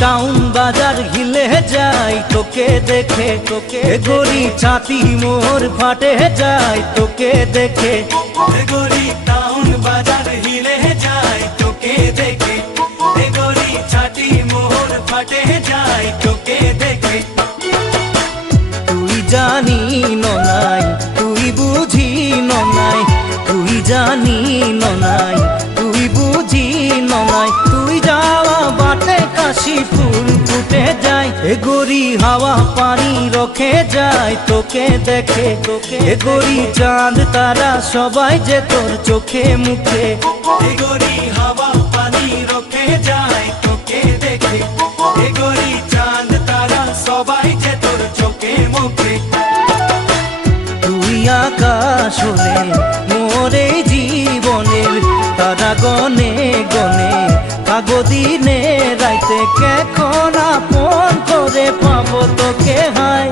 Town বাজার হিলে যায় তোকে দেখে, তোকে গড়ি ছাতি মোর ফাটে যায় তোকে দেখে। গড়ি টাউন বাজার হিলে যায় তোকে দেখে, গড়ি ছাতি মোর ফাটে যায় তোকে দেখে। তুই জানি নাই, তুই বুঝি নাই, তুই জানি নাই, তুই বুঝি নাই। তুই যাওয়া বাটে কাশি ফুল ফুটে যায়, এ গড়ি হাওয়া পানি রখে যায় তোকে দেখে, তোকে গড়ি চাঁদ তারা সবাই যে তোর চোখে মুখে। গড়ি হাওয়া পানি রখে যায় তোকে দেখে, গড়ি চাঁদ তারা সবাই যে তোর চোখে মুখে। তুই আকাশ হলে মোরে জীবনের তারা গনে গনে থাকো দিনে রাইতে, কেখন আপন করে পাবো তোকে হায়।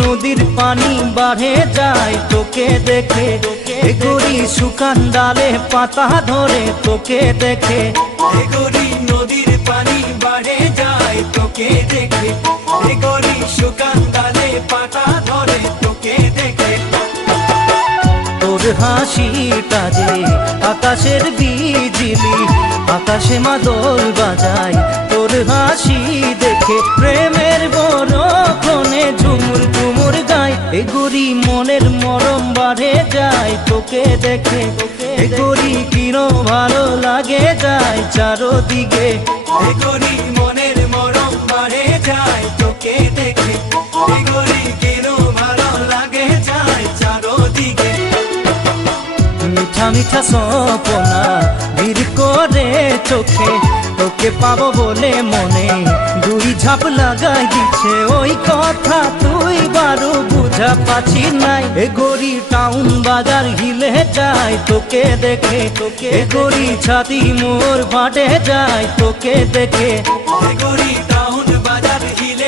নদীর পানি বাড়ে যায় তোকে দেখে, গড়ি শুকান ডালে পাতা ধরে তোকে দেখে। গড়ি নদীর পানি বাড়ে যায় তোকে দেখে, গড়ি শুকান ডালে পাতা ধরে তোকে দেখে। তোর হাসিটা যে আকাশের বিজলি, আকাশে মাদল বাজায় তোর হাসি দেখে। প্রেমের বরক্ষণে ঝুমুর ঝুমুর গায়, এ গড়ি মনের মরম বাড়ে যায় তোকে দেখে। এ গড়ি কিরো ভালো লাগে যায় চারদিকে, এ গড়ি মনের মরম বাড়ে যায় তোকে দেখে, এ গড়ি কিরো ভালো লাগে যায় চারদিকে। মিঠা মিঠা সপনা ভিড় করে চোখে, তোকে পাবো বলে মনে দুই ঝাপ লাগাই দিচ্ছে। ওই কথা তুই বারো বুঝা পাচ্ছি নাই, এ গড়ি টাউন বাজার হিলে যায় তোকে দেখে, তোকে গড়ি ছাতি মোর ফাটে যায় তোকে দেখে। গড়ি টাউন বাজার হিলে